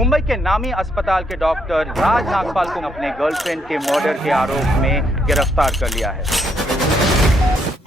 मुंबई के नामी अस्पताल के डॉक्टर राज नागपाल को अपने गर्लफ्रेंड के मर्डर के आरोप में गिरफ्तार कर लिया है।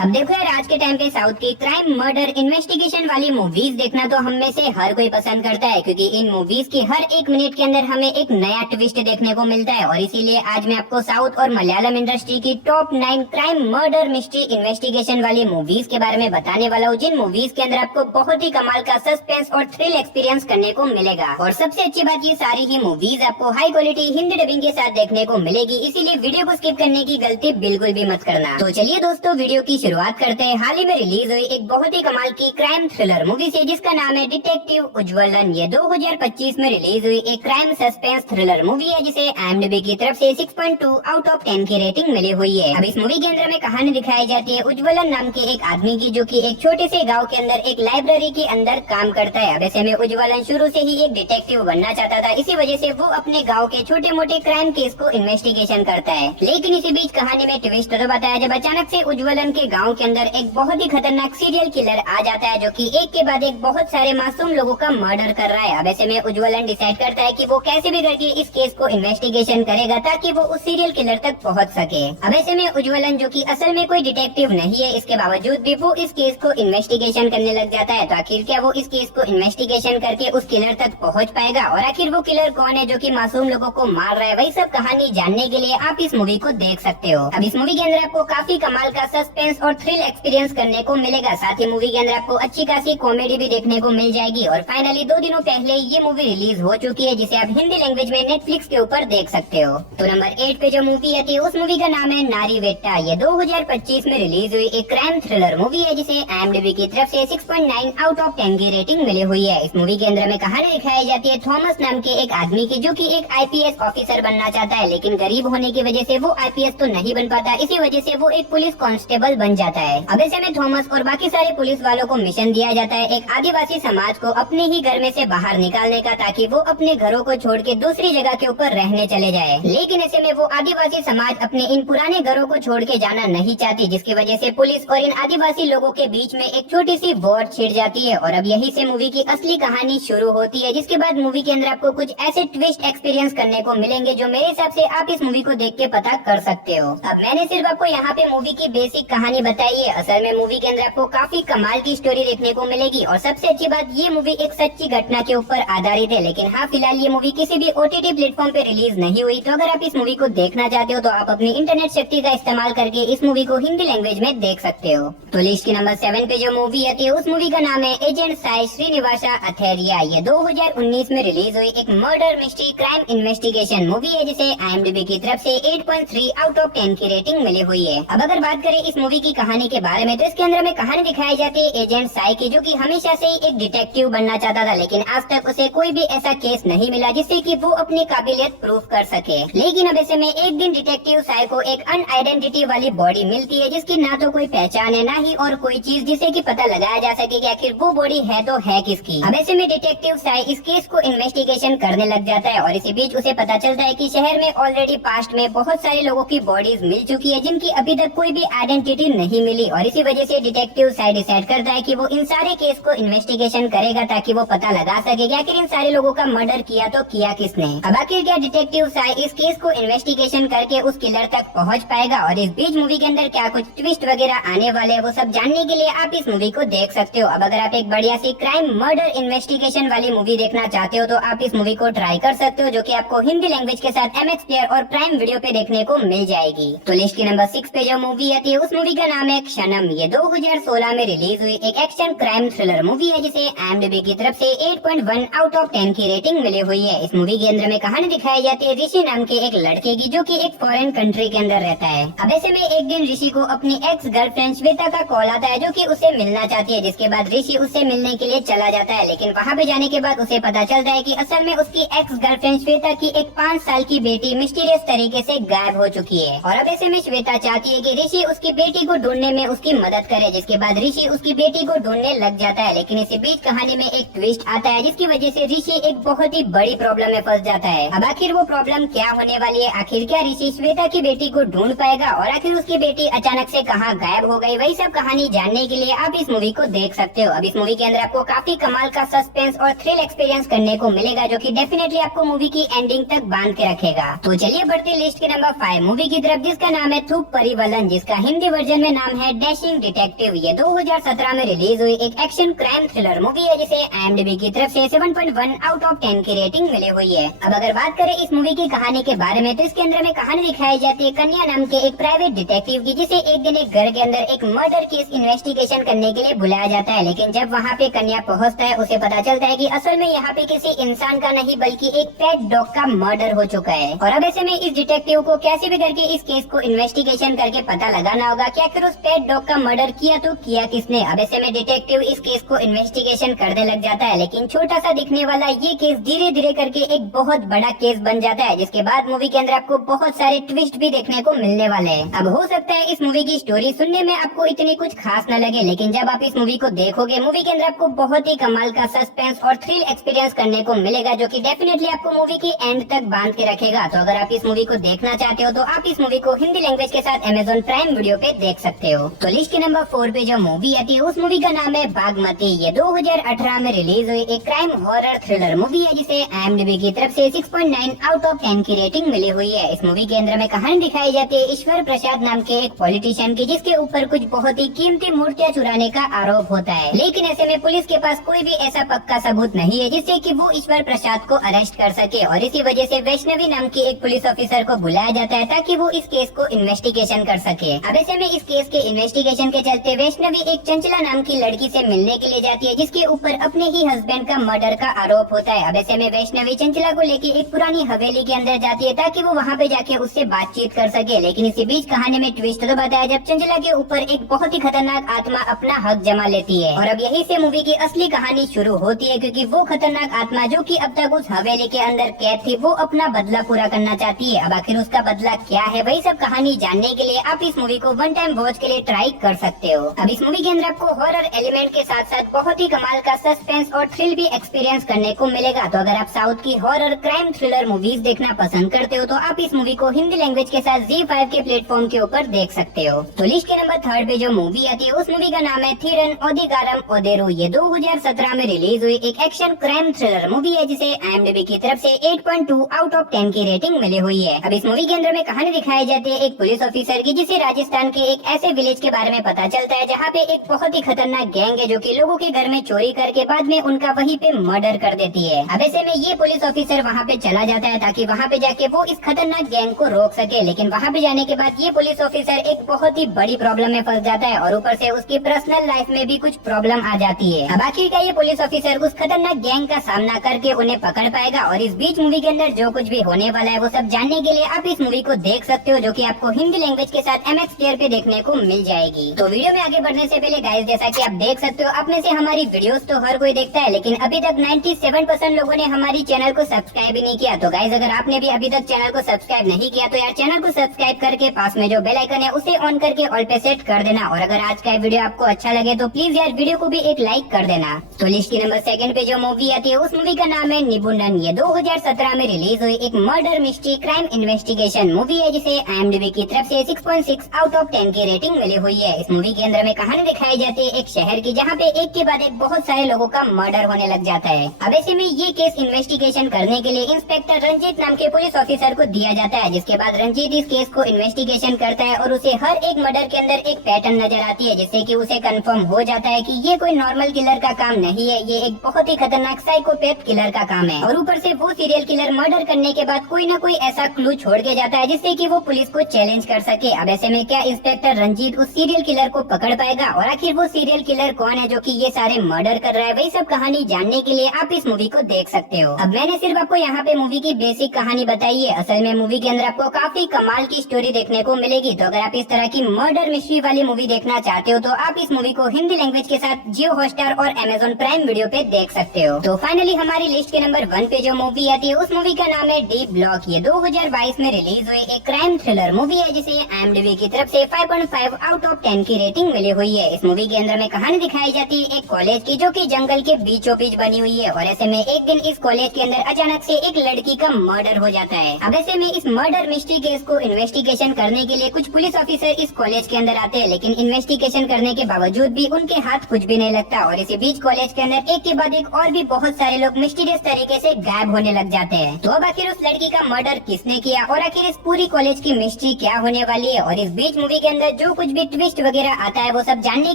अब देखो यार, आज के टाइम पे साउथ की क्राइम मर्डर इन्वेस्टिगेशन वाली मूवीज देखना तो हम में से हर कोई पसंद करता है, क्योंकि इन मूवीज की हर एक मिनट के अंदर हमें एक नया ट्विस्ट देखने को मिलता है। और इसीलिए आज मैं आपको साउथ और मलयालम इंडस्ट्री की top 9 crime murder mystery investigation वाली मूवीज के बारे में बताने वाला हूँ, जिन मूवीज के अंदर आपको बहुत ही कमाल का सस्पेंस और थ्रिल एक्सपीरियंस करने को मिलेगा। और सबसे अच्छी बात, ये सारी ही मूवीज आपको हाई क्वालिटी हिंदी डबिंग के साथ देखने को मिलेगी, इसीलिए वीडियो को स्किप करने की गलती बिल्कुल भी मत करना। तो चलिए दोस्तों, वीडियो की शुरुआत करते हैं हाल ही में रिलीज हुई एक बहुत ही कमाल की क्राइम थ्रिलर मूवी से, जिसका नाम है डिटेक्टिव उज्ज्वलन। ये 2025 में रिलीज हुई एक क्राइम सस्पेंस थ्रिलर मूवी है, जिसे IMDb की तरफ से 6.2 आउट ऑफ 10 की रेटिंग मिली हुई है। अब इस मूवी के अंदर में कहानी दिखाई जाती है उज्ज्वलन नाम के एक आदमी की, जो कि एक छोटे से गाँव के अंदर एक लाइब्रेरी के अंदर काम करता है। अब ऐसे में उज्ज्वलन शुरू से ही एक डिटेक्टिव बनना चाहता था, इसी वजह से वो अपने गाँव के छोटे मोटे क्राइम केस को इन्वेस्टिगेशन करता है। लेकिन इसी बीच कहानी में ट्विस्ट तो बताया जब अचानक से उज्ज्वलन के गाँव के अंदर एक बहुत ही खतरनाक सीरियल किलर आ जाता है, जो कि एक के बाद एक बहुत सारे मासूम लोगों का मर्डर कर रहा है। अब ऐसे में उज्ज्वलन डिसाइड करता है कि वो कैसे भी करके इस केस को इन्वेस्टिगेशन करेगा, ताकि वो उस सीरियल किलर तक पहुंच सके। अब ऐसे में उज्ज्वलन, जो कि असल में कोई डिटेक्टिव नहीं है, इसके बावजूद भी वो इस केस को इन्वेस्टिगेशन करने लग जाता है। तो आखिर क्या वो इस केस को इन्वेस्टिगेशन करके उस किलर तक पहुँच पाएगा, और आखिर वो किलर कौन है जो की मासूम लोगों को मार रहा है, वही सब कहानी जानने के लिए आप इस मूवी को देख सकते हो। अब इस मूवी के अंदर आपको काफी कमाल का सस्पेंस और थ्रिल एक्सपीरियंस करने को मिलेगा। साथ ही मूवी के अंदर आपको अच्छी खासी कॉमेडी भी देखने को मिल जाएगी। और फाइनली 2 दिनों पहले ये मूवी रिलीज हो चुकी है, जिसे आप हिंदी लैंग्वेज में नेटफ्लिक्स के ऊपर देख सकते हो। तो नंबर 8 पे जो मूवी आती है, उस मूवी का नाम है नारी वेट्टा। ये 2025 में रिलीज हुई एक क्राइम थ्रिलर मूवी है, जिसे IMDb की तरफ से 6.9 आउट ऑफ 10 की रेटिंग मिली हुई है। इस मूवी के अंदर में कहानी दिखाई जाती है थॉमस नाम के एक आदमी की, जो की एक IPS ऑफिसर बनना चाहता है, लेकिन गरीब होने की वजह से वो IPS तो नहीं बन पाता। इसी वजह से वो एक पुलिस कांस्टेबल बन जाता है। अब ऐसे में थॉमस और बाकी सारे पुलिस वालों को मिशन दिया जाता है एक आदिवासी समाज को अपने ही घर में से बाहर निकालने का, ताकि वो अपने घरों को छोड़ के दूसरी जगह के ऊपर रहने चले जाए। लेकिन ऐसे में वो आदिवासी समाज अपने इन पुराने घरों को छोड़ के जाना नहीं चाहती, जिसकी वजह से पुलिस और इन आदिवासी लोगों के बीच में एक छोटी सी वॉर छिड़ जाती है। और अब यही से मूवी की असली कहानी शुरू होती है, जिसके बाद मूवी के अंदर आपको कुछ ऐसे ट्विस्ट एक्सपीरियंस करने को मिलेंगे, जो मेरे हिसाब से आप इस मूवी को देख के पता कर सकते हो। अब मैंने सिर्फ आपको यहाँ पे मूवी की बेसिक कहानी बताई है, असल में मूवी के अंदर आपको काफी कमाल की स्टोरी देखने को मिलेगी। और सबसे अच्छी बात, ये मूवी एक सच्ची घटना के ऊपर आधारित है। लेकिन हाँ, फिलहाल ये मूवी किसी भी OTT प्लेटफॉर्म पे रिलीज नहीं हुई। तो अगर आप इस मूवी को देखना चाहते हो, तो आप अपनी इंटरनेट शक्ति का इस्तेमाल करके इस मूवी को हिंदी लैंग्वेज में देख सकते हो। तो लिस्ट की नंबर 7 पे जो मूवी आती है, उस मूवी का नाम है एजेंट साई श्रीनिवासा अथेरिया। ये 2019 में रिलीज हुई एक murder mystery crime investigation movie है, जिसे IMDb की तरफ से 8.3 आउट ऑफ 10 की रेटिंग मिली हुई है। अब अगर बात करें इस मूवी की कहानी के बारे में, तो इसके अंदर में कहानी दिखाई जाती है एजेंट साई की, जो कि हमेशा से ही एक डिटेक्टिव बनना चाहता था, लेकिन आज तक उसे कोई भी ऐसा केस नहीं मिला जिससे कि वो अपनी काबिलियत प्रूफ कर सके। लेकिन अब ऐसे में एक दिन डिटेक्टिव साई को एक अनआइडेंटिटी वाली बॉडी मिलती है, जिसकी ना तो कोई पहचान है, ना ही और कोई चीज जिससे कि पता लगाया जा सके कि आखिर वो बॉडी है तो है किसकी। अब ऐसे में डिटेक्टिव साई इस केस को इन्वेस्टिगेशन करने लग जाता है, और इसी बीच उसे पता चलता है कि शहर में ऑलरेडी पास्ट में बहुत सारे लोगों की बॉडीज मिल चुकी है, जिनकी अभी तक कोई भी आइडेंटिटी नहीं मिली। और इसी वजह से डिटेक्टिव साई डिसाइड करता है कि वो इन सारे केस को इन्वेस्टिगेशन करेगा, ताकि वो पता लगा सके कि आखिर इन सारे लोगों का मर्डर किया तो किया किसने। अब आखिर क्या डिटेक्टिव साई इस केस को इन्वेस्टिगेशन करके उस किलर तक पहुंच पाएगा, और इस बीच मूवी के अंदर क्या कुछ ट्विस्ट वगैरह आने वाले हैं, वो सब जानने के लिए आप इस मूवी को देख सकते हो। अब अगर आप एक बढ़िया सी क्राइम मर्डर इन्वेस्टिगेशन वाली मूवी देखना चाहते हो, तो आप इस मूवी को ट्राई कर सकते हो, जो कि आपको हिंदी लैंग्वेज के साथ MX प्लेयर और प्राइम वीडियो पे देखने को मिल जाएगी। तो लिस्ट की नंबर 6 पे जो मूवी आती है, उस मूवी का नाम है क्षणम। ये 2016 में रिलीज हुई एक एक्शन क्राइम थ्रिलर मूवी है, जिसे IMDb की तरफ से 8.1 आउट ऑफ 10 की रेटिंग मिली हुई है। इस मूवी के अंदर में कहानी दिखाई जाती है ऋषि नाम के एक लड़के की, जो कि एक फॉरेन कंट्री के अंदर रहता है। अब ऐसे में एक दिन ऋषि को अपनी एक्स गर्लफ्रेंड श्वेता का कॉल आता है, जो कि उसे मिलना चाहती है, जिसके बाद ऋषि उससे मिलने के लिए चला जाता है। लेकिन वहाँ पे जाने के बाद उसे पता चलता है कि असल में उसकी एक्स गर्लफ्रेंड श्वेता की एक 5 साल की बेटी मिस्टीरियस तरीके से गायब हो चुकी है। और अब ऐसे में श्वेता चाहती है कि ऋषि उसकी बेटी को ढूंढने में उसकी मदद करे, जिसके बाद ऋषि उसकी बेटी को ढूंढने लग जाता है। लेकिन इसी बीच कहानी में एक ट्विस्ट आता है, जिसकी वजह से ऋषि एक बहुत ही बड़ी प्रॉब्लम में फंस जाता है। अब आखिर वो प्रॉब्लम क्या होने वाली है, आखिर क्या ऋषि श्वेता की बेटी को ढूंढ पाएगा और आखिर उसकी बेटी अचानक से कहाँ गायब हो गई, वही सब कहानी जानने के लिए आप इस मूवी को देख सकते हो। अब इस मूवी के अंदर आपको काफी कमाल का सस्पेंस और थ्रिल एक्सपीरियंस करने को मिलेगा, जो कि डेफिनेटली आपको मूवी की एंडिंग तक बांध के रखेगा। तो चलिए बढ़ते लिस्ट के नंबर 5 मूवी की तरफ, जिसका नाम है थूक परिवलन, जिसका हिंदी वर्जन में नाम है डैशिंग डिटेक्टिव। ये 2017 में रिलीज हुई एक एक्शन क्राइम थ्रिलर मूवी है, जिसे IMDb की तरफ से 7.1 आउट ऑफ 10 की रेटिंग मिली हुई है। अब अगर बात करें इस मूवी की कहानी के बारे में, तो इसके अंदर में कहानी दिखाई जाती है कन्या नाम के एक प्राइवेट डिटेक्टिव की, जिसे एक दिन एक घर के अंदर एक मर्डर केस इन्वेस्टिगेशन करने के लिए बुलाया जाता है। लेकिन जब वहाँ पे कन्या पहुँचता है, उसे पता चलता है कि असल में यहाँ पे किसी इंसान का नहीं बल्कि एक पेट डॉग का मर्डर हो चुका है। और अब ऐसे में इस डिटेक्टिव को कैसे भी करके इस केस को इन्वेस्टिगेशन करके पता लगाना होगा कि आखिर उस पेट डॉग का मर्डर किया तो किया किसने। अब ऐसे में डिटेक्टिव इस केस को इन्वेस्टिगेशन करने लग जाता है, लेकिन छोटा सा दिखने वाला ये केस धीरे धीरे करके एक बहुत बड़ा केस बन जाता है, जिसके बाद मूवी के अंदर आपको बहुत सारे ट्विस्ट भी देखने को मिलने वाले हैं। अब हो सकता है इस मूवी की स्टोरी सुनने में आपको इतनी कुछ खास न लगे, लेकिन जब आप इस मूवी को देखोगे, मूवी के अंदर आपको बहुत ही कमाल का सस्पेंस और थ्रिल एक्सपीरियंस करने को मिलेगा, जो कि डेफिनेटली आपको मूवी की एंड तक बांध के रखेगा। तो अगर आप इस मूवी को देखना चाहते हो तो आप इस मूवी को हिंदी लैंग्वेज के साथ Amazon प्राइम वीडियो पे देख सकते हो। तो लिस्ट के नंबर 4 पे जो मूवी आती है, उस मूवी का नाम है बागमती। ये 2018 में रिलीज हुई एक क्राइम हॉरर थ्रिलर मूवी है, जिसे IMDb की तरफ से 6.9 आउट ऑफ 10 की रेटिंग मिली हुई है। इस मूवी के अंदर में कहानी दिखाई जाती है ईश्वर प्रसाद नाम के एक पॉलिटिशियन की, जिसके ऊपर कुछ बहुत ही कीमती मूर्तियां चुराने का आरोप होता है। लेकिन ऐसे में पुलिस के पास कोई भी ऐसा पक्का सबूत नहीं है जिससे कि वो ईश्वर प्रसाद को अरेस्ट कर सके, और इसी वजह से वैष्णवी नाम की एक पुलिस ऑफिसर को बुलाया जाता है ताकि वो इस केस को इन्वेस्टिगेशन कर सके। अब ऐसे में इस केस के इन्वेस्टिगेशन के चलते वैष्णवी एक चंचला नाम की लड़की से मिलने के लिए जाती है, जिसके ऊपर अपने ही हस्बैंड का मर्डर का आरोप होता है। अब ऐसे में वैष्णवी चंचला को लेके एक पुरानी हवेली के अंदर जाती है ताकि वो वहाँ पे जाके उससे बातचीत कर सके। लेकिन इसी बीच कहानी में ट्विस्ट तो बताया जब चंचला के ऊपर एक बहुत ही खतरनाक आत्मा अपना हक जमा लेती है। और अब यही से मूवी की असली कहानी शुरू होती है, क्योंकि वो खतरनाक आत्मा जो कि अब तक उस हवेली के अंदर कैद थी, वो अपना बदला पूरा करना चाहती है। अब आखिर उसका बदला क्या है, वही सब कहानी जानने के लिए आप इस मूवी को वन टाइम वॉच के लिए ट्राई कर सकते हो। अब इस मूवी के अंदर आपको हॉरर एलिमेंट के साथ साथ बहुत ही कमाल का सस्पेंस और थ्रिल भी एक्सपीरियंस करने को मिलेगा। तो अगर आप साउथ की हॉरर क्राइम थ्रिलर मूवीज देखना पसंद करते हो तो आप इस मूवी को हिंदी लैंग्वेज के साथ ZEE5 के प्लेटफॉर्म के ऊपर देख सकते हो। तो लिस्ट के नंबर 3 पे जो मूवी आती है, उस मूवी का नाम है थिरन ओदिगारम ओदेरू। ये 2017 में रिलीज हुई एक एक्शन क्राइम थ्रिलर मूवी है, जिसे IMDb की तरफ से 8.2 आउट ऑफ 10 की रेटिंग मिली हुई है। अब इस मूवी के अंदर में कहानी दिखाई जाती है एक पुलिस ऑफिसर की, जिसे राजस्थान के एक ऐसे विलेज के बारे में पता चलता है जहाँ पे एक बहुत ही खतरनाक गैंग है, जो कि लोगों के घर में चोरी करके बाद में उनका वहीं पे मर्डर कर देती है। अब ऐसे में ये पुलिस ऑफिसर वहाँ पे चला जाता है ताकि वहाँ पे जाके वो इस खतरनाक गैंग को रोक सके। लेकिन वहाँ पे जाने के बाद ये पुलिस ऑफिसर एक बहुत ही बड़ी प्रॉब्लम में फंस जाता है, और ऊपर से उसकी पर्सनल लाइफ में भी कुछ प्रॉब्लम आ जाती है। अब आखिरकार ये पुलिस ऑफिसर उस खतरनाक गैंग का सामना करके उन्हें पकड़ पाएगा, और इस बीच मूवी के अंदर जो कुछ भी होने वाला है वो सब जानने के लिए आप इस मूवी को देख सकते हो, जो कि आपको हिंदी लैंग्वेज के साथ MX Player पे देखने को मिल जाएगी। तो वीडियो में आगे बढ़ने से पहले गाइस, जैसा कि आप देख सकते हो, आप में से हमारी वीडियोस तो हर कोई देखता है, लेकिन अभी तक 97% लोगों ने हमारी चैनल को सब्सक्राइब भी नहीं किया। तो गाइस, अगर आपने भी अभी तक चैनल को सब्सक्राइब नहीं किया तो यार चैनल को सब्सक्राइब करके पास में जो बेल आइकन है उसे ऑन करके ऑल पे सेट कर देना। और अगर आज का वीडियो आपको अच्छा लगे तो प्लीज यार वीडियो को भी एक लाइक कर देना। तो लिस्ट के नंबर 2 पे जो मूवी आती है, उस मूवी का नाम है निबुनन। ये 2017 में रिलीज हुई एक murder mystery crime investigation movie है, जिसे IMDb की तरफ से 6.6 आउट ऑफ 10 की रेटिंग मिली हुई है। इस मूवी के अंदर में कहानी दिखाई जाती है एक शहर की, जहाँ पे एक के बाद एक बहुत सारे लोगों का मर्डर होने लग जाता है। अब ऐसे में ये केस इन्वेस्टिगेशन करने के लिए इंस्पेक्टर रंजीत नाम के पुलिस ऑफिसर को दिया जाता है, जिसके बाद रंजीत इस केस को इन्वेस्टिगेशन करता है और उसे हर एक मर्डर के अंदर एक पैटर्न नजर आती है, जिससे कि उसे कंफर्म हो जाता है कि ये कोई नॉर्मल किलर का काम नहीं है, ये एक बहुत ही खतरनाक साइकोपैथ किलर का काम है। और ऊपर से वो सीरियल किलर मर्डर करने के बाद कोई ना कोई ऐसा क्लू छोड़ के जाता है जिससे कि वो पुलिस को चैलेंज कर सके। अब ऐसे में क्या इंस्पेक्टर रंजीत उस सीरियल किलर को पकड़ पाएगा, और आखिर वो सीरियल किलर कौन है जो कि ये सारे मर्डर कर रहा है, वही सब कहानी जानने के लिए आप इस मूवी को देख सकते हो। अब मैंने सिर्फ आपको यहाँ पे मूवी की बेसिक कहानी बताई है, असल में मूवी के अंदर आपको काफी कमाल की स्टोरी देखने को मिलेगी। तो अगर आप इस तरह की मर्डर मिस्ट्री वाली मूवी देखना चाहते हो तो आप इस मूवी को हिंदी लैंग्वेज के साथ जियो हॉटस्टार और Amazon प्राइम वीडियो पे देख सकते हो। तो फाइनली हमारी लिस्ट के नंबर 1 पे जो मूवी आती है, उस मूवी का नाम है डी ब्लॉक। ये 2022 में रिलीज हुई एक क्राइम थ्रिलर मूवी है, जिसे IMDb की तरफ से 5.1 8.5 आउट ऑफ 10 की रेटिंग मिली हुई है। इस मूवी के अंदर में कहानी दिखाई जाती है एक कॉलेज की, जो कि जंगल के बीचों बीच बनी हुई है। और ऐसे में एक दिन इस कॉलेज के अंदर अचानक से एक लड़की का मर्डर हो जाता है। अब ऐसे में इस मर्डर मिस्ट्री केस को इन्वेस्टिगेशन करने के लिए कुछ पुलिस ऑफिसर इस कॉलेज के अंदर आते हैं, लेकिन इन्वेस्टिगेशन करने के बावजूद भी उनके हाथ कुछ भी नहीं लगता। और इसी बीच कॉलेज के अंदर एक के बाद एक और भी बहुत सारे लोग मिस्टीरियस तरीके से गायब होने लग जाते हैं। तो अब आखिर उस लड़की का मर्डर किसने किया और आखिर इस पूरी कॉलेज की मिस्ट्री क्या होने वाली है, और इस बीच मूवी के अंदर जो कुछ भी ट्विस्ट वगैरह आता है वो सब जानने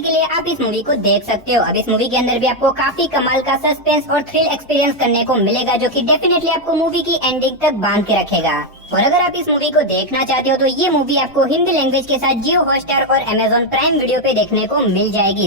के लिए आप इस मूवी को देख सकते हो। अब इस मूवी के अंदर भी आपको काफी कमाल का सस्पेंस और थ्रिल एक्सपीरियंस करने को मिलेगा, जो कि डेफिनेटली आपको मूवी की एंडिंग तक बांध के रखेगा। और अगर आप इस मूवी को देखना चाहते हो तो ये मूवी आपको हिंदी लैंग्वेज के साथ जियो हॉटस्टार और अमेजॉन प्राइम वीडियो पे देखने को मिल जाएगी।